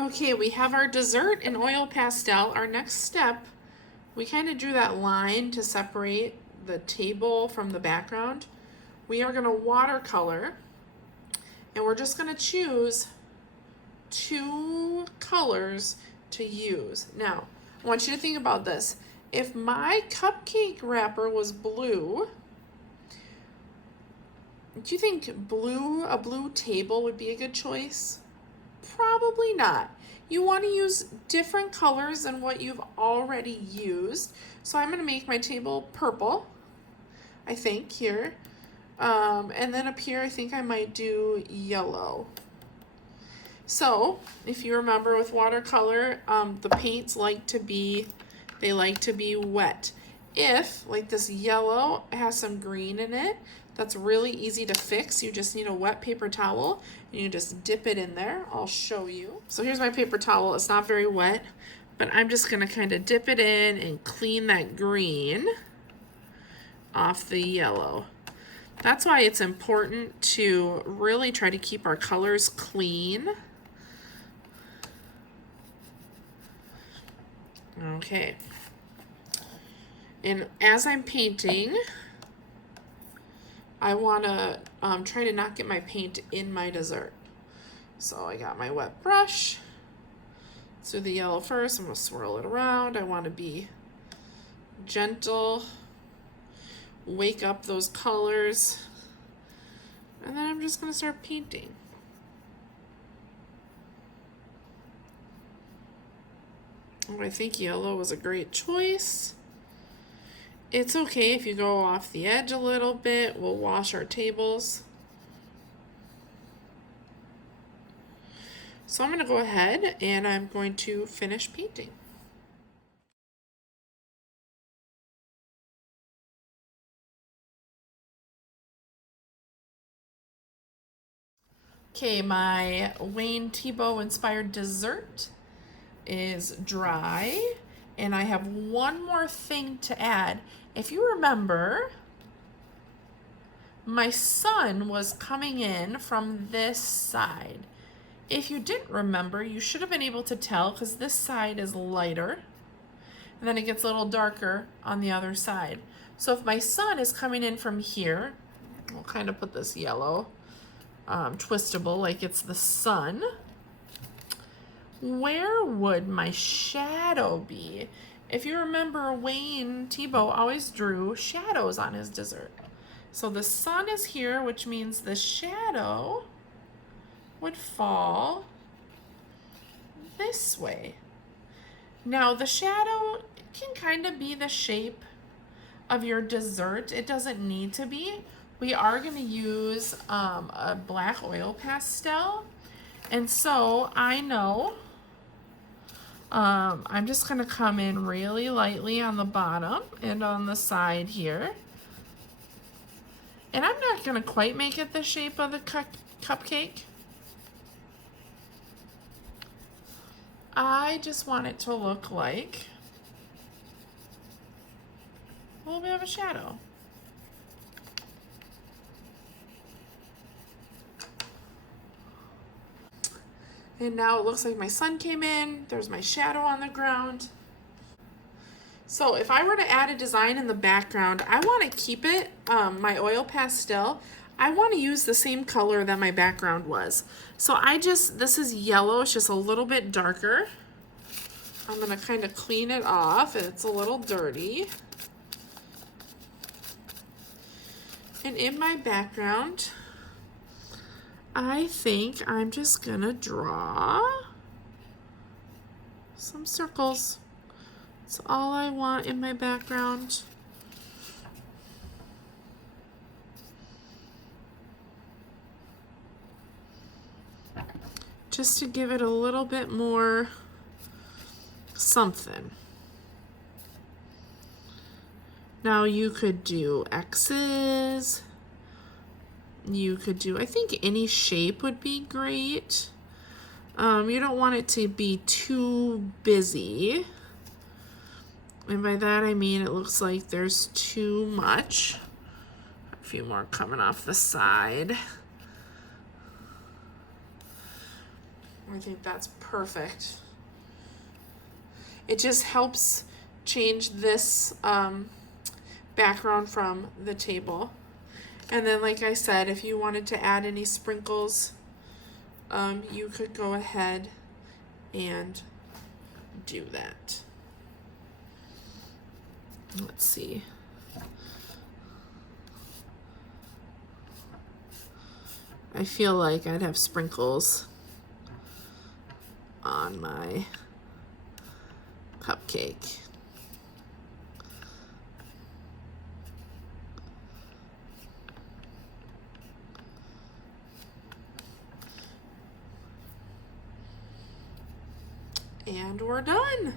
Okay, we have our dessert in oil pastel. Our next step, we kind of drew that line to separate the table from the background. We are going to watercolor, and we're just going to choose two colors to use. Now, I want you to think about this. If my cupcake wrapper was blue, do you think a blue table would be a good choice? Probably not. You want to use different colors than what you've already used. So I'm going to make my table purple, I think, here. And then up here, I think I might do yellow. So if you remember with watercolor, the paints like to be wet. If, like this yellow has some green in it, that's really easy to fix. You just need a wet paper towel and you just dip it in there. I'll show you. So here's my paper towel. It's not very wet, but I'm just gonna kind of dip it in and clean that green off the yellow. That's why it's important to really try to keep our colors clean. Okay. And as I'm painting, I want to try to not get my paint in my dessert. So I got my wet brush. Let's do the yellow first. I'm going to swirl it around. I want to be gentle, wake up those colors, and then I'm just going to start painting. Oh, I think yellow was a great choice. It's okay if you go off the edge a little bit. We'll wash our tables. So I'm going to go ahead and I'm going to finish painting. Okay, my Wayne Thiebaud inspired dessert is dry, and I have one more thing to add. If you remember, my sun was coming in from this side. If you didn't remember, you should have been able to tell because this side is lighter, and then it gets a little darker on the other side. So if my sun is coming in from here, we'll kind of put this yellow twistable like it's the sun. Where would my shadow be? If you remember, Wayne Thiebaud always drew shadows on his dessert. So the sun is here, which means the shadow would fall this way. Now the shadow can kind of be the shape of your dessert. It doesn't need to be. We are going to use a black oil pastel. And so I know I'm just going to come in really lightly on the bottom and on the side here. And I'm not going to quite make it the shape of the cupcake. I just want it to look like a little bit of a shadow. And now it looks like my sun came in. There's my shadow on the ground. So if I were to add a design in the background, I want to keep it, my oil pastel, I want to use the same color that my background was. So this is yellow, it's just a little bit darker. I'm going to kind of clean it off. It's a little dirty. And in my background, I think I'm just going to draw some circles. That's all I want in my background. Just to give it a little bit more something. Now you could do X's. You could do, I think any shape would be great. You don't want it to be too busy. And by that I mean it looks like there's too much. A few more coming off the side. I think that's perfect. It just helps change this background from the table. And then, like I said, if you wanted to add any sprinkles, you could go ahead and do that. Let's see. I feel like I'd have sprinkles on my cupcake. And we're done.